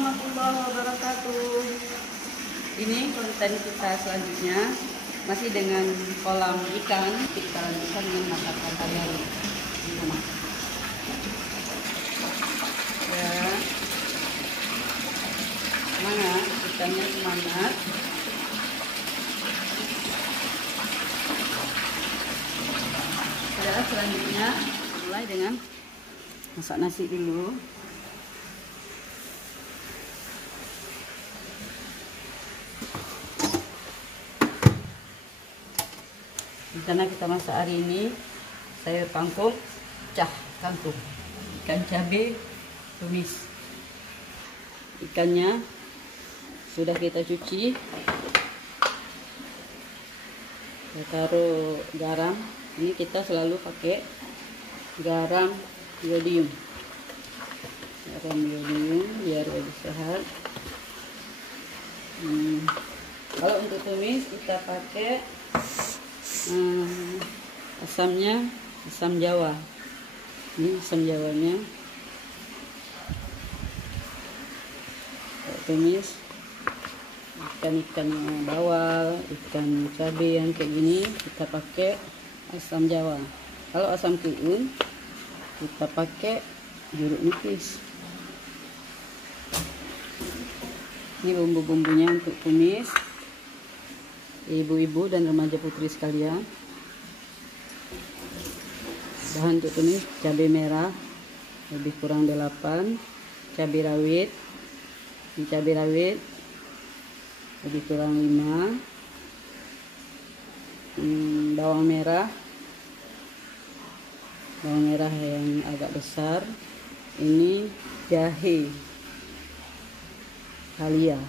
warahmatullahi wabarakatuh. Ini konten kita selanjutnya masih dengan kolam ikan. Kita lanjutkan dengan masakan hari-hari di rumah. Ya, semangat, ikannya semangat. Adalah selanjutnya mulai dengan masak nasi dulu. Karena kita masak hari ini sayur kangkung, kangkung, ikan cabai tumis. Ikannya sudah kita cuci, kita taruh garam. Ini kita selalu pakai garam iodium biar lebih sehat. Kalau untuk tumis kita pakai asamnya asam jawa. Ini asam jawanya. Tumis ikan-ikan bawal, ikan cabai yang kayak gini kita pakai asam jawa. Kalau asam keun kita pakai jeruk nipis. Ini bumbu-bumbunya untuk tumis. Ibu-ibu dan remaja putri sekalian, bahan untuk tumis: cabai merah lebih kurang 8, cabai rawit, ini cabai rawit lebih kurang 5, bawang merah yang agak besar, ini jahe halia,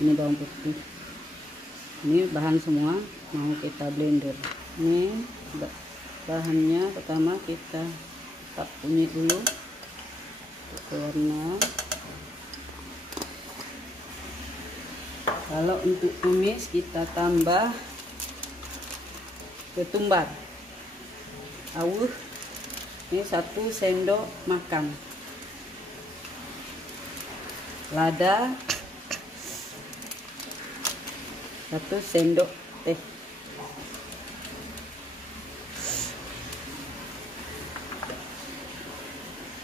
ini bawang putih. Ini bahan semua mau kita blender. Ini bahannya, pertama kita tap kunyit dulu warna. Kalau untuk tumis kita tambah ketumbar awuh, ini 1 sendok makan, lada 1 sendok teh.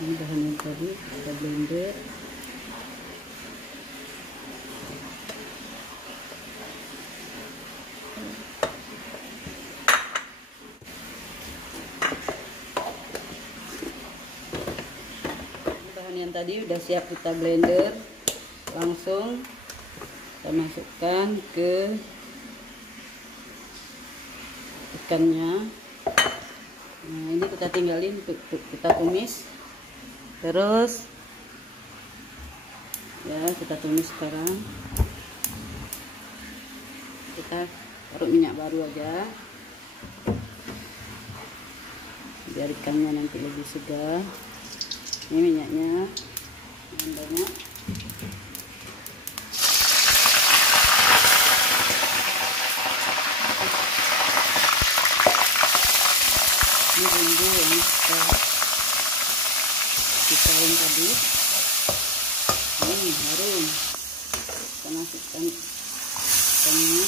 Ini bahan yang tadi kita blender. Bahan yang tadi udah siap kita blender, langsung kita masukkan ke ikannya. Nah, ini kita tinggalin untuk kita tumis. Terus ya, kita tumis sekarang. Kita taruh minyak baru aja biar ikannya nanti lebih segar. Ini minyaknya yang banyak. Ini bumbu yang kita tadi. Ini harum. Kita masukkan ikannya.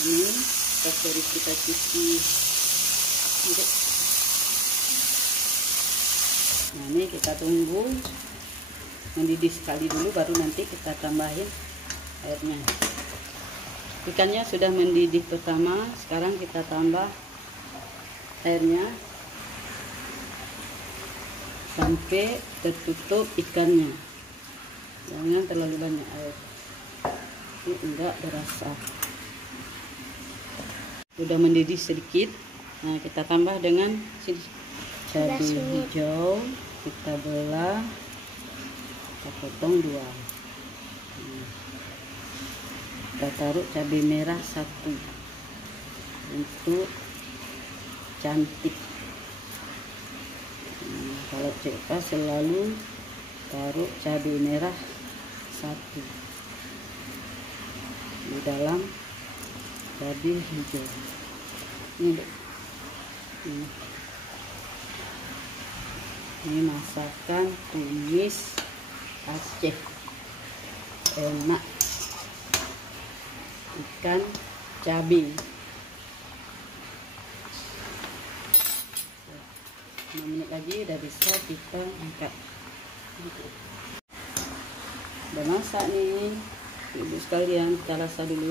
Ini baru kita cuci. Nah, ini kita tunggu mendidih sekali dulu, baru nanti kita tambahin airnya. Ikannya sudah mendidih pertama, sekarang kita tambah airnya sampai tertutup ikannya. Jangan terlalu banyak air, ini enggak berasa. Sudah mendidih sedikit. Nah, kita tambah dengan cabai hijau, kita belah, kita potong 2. Kita taruh cabai merah 1 untuk cantik. Kalau CK selalu taruh cabai merah 1 di dalam cabai hijau. Ini Ini masakan tumis Aceh, enak, ikan cabai. 5 menit lagi udah bisa kita angkat. Udah masak nih ibu sekalian, kita rasa dulu.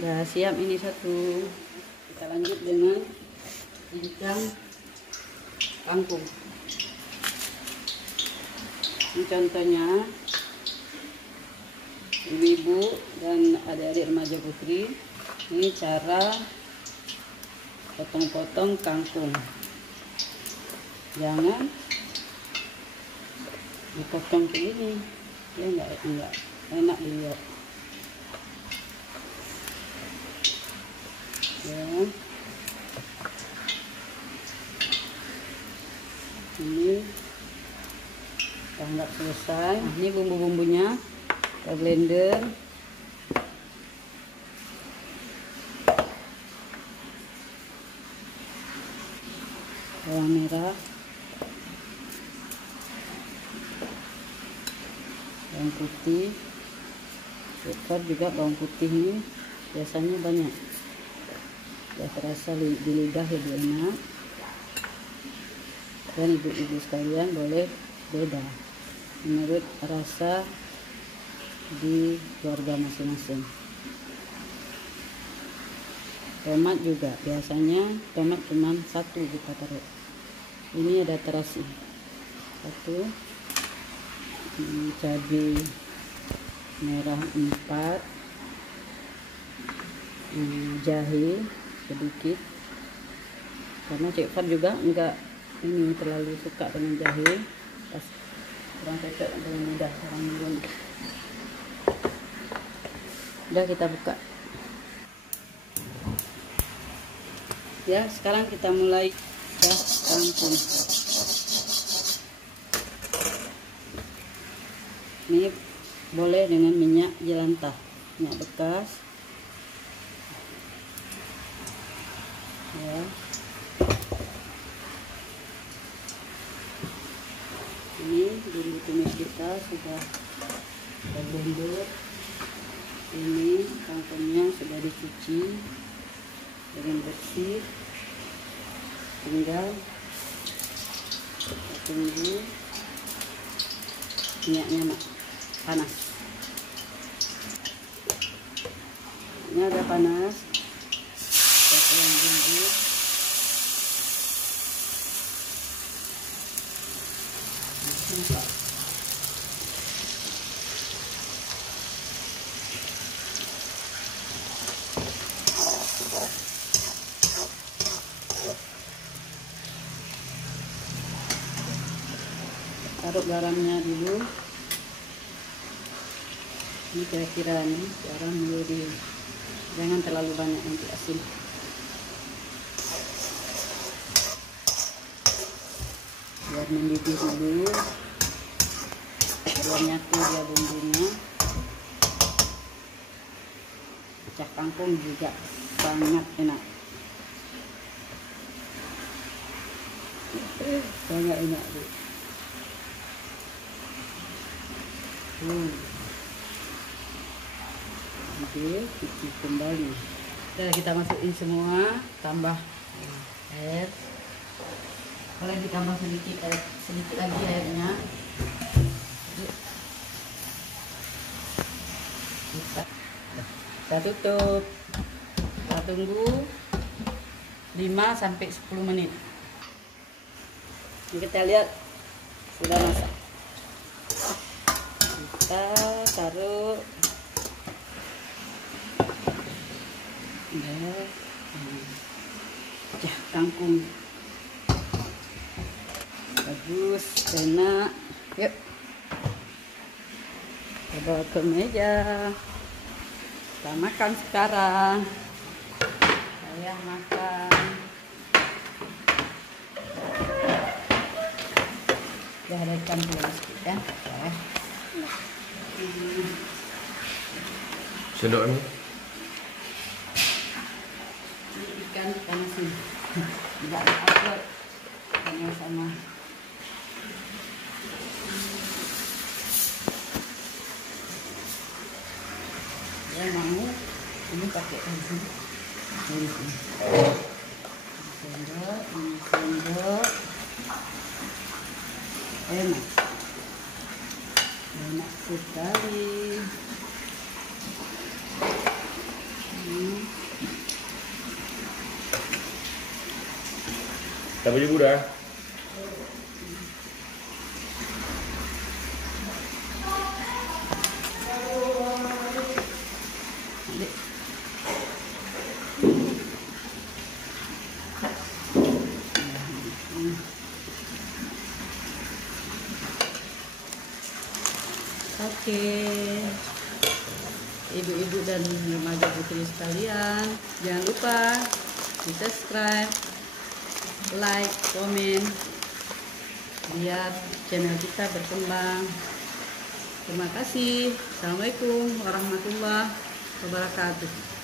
Udah siap ini satu. Kita lanjut dengan ikan kangkung. Ini contohnya ibu-ibu dan adik-adik remaja putri, ini cara potong-potong kangkung. Jangan dipotong begini, ya enggak enak dilihat. Ya. Ini kita anggap selesai. Nah, ini bumbu-bumbunya kita blender. Bawang merah, bawang putih, suka juga bawang putih ini biasanya banyak. Ya, terasa di lidah lebih enak, dan ibu-ibu sekalian boleh beda menurut rasa di keluarga masing-masing. Tomat juga biasanya tomat cuma satu kita taruh, ini ada terasi satu, cabai merah 4, jahe sedikit, karena Cik Fat juga enggak ini terlalu suka dengan jahe, pas kurang cocok dengan lidah orang Ambon. Udah, kita buka ya. Sekarang kita mulai kangkung. Ini boleh dengan minyak jelantah, minyak bekas ya. Ini bumbu tumis kita sudah blender. Ini kangkungnya sudah dicuci dengan bersih, tinggal tunggu minyaknya panas. Ini agak panas, kita tuang bumbu. Taruh garamnya dulu. Ini kira-kira nih garam jadi jangan terlalu banyak nanti asin. Biar mendidih dulu, biar nyatu dia bumbunya. Pecah kangkung juga sangat enak, sangat enak tuh. Oke, cuci kembali. Udah, kita masukin semua, tambah air. Boleh ditambah sedikit lagi airnya. Kita tutup, kita tunggu 5-10 menit. Ini kita lihat sudah masak. Kita taruh pecah kangkung. Bagus, enak. Yuk, kita bawa ke meja. Kita makan sekarang. Saya makan. Ya, ada ikan dulu sedikit ya. Sendok ini? Ini ikan panasin. Tidak upload sama-sama. Ya mau ini pakai ini sendok, enak sekali. Tapi ibu dah. Oke, ibu-ibu dan remaja putri sekalian, jangan lupa di subscribe, like, komen, biar channel kita berkembang. Terima kasih. Assalamualaikum warahmatullahi wabarakatuh.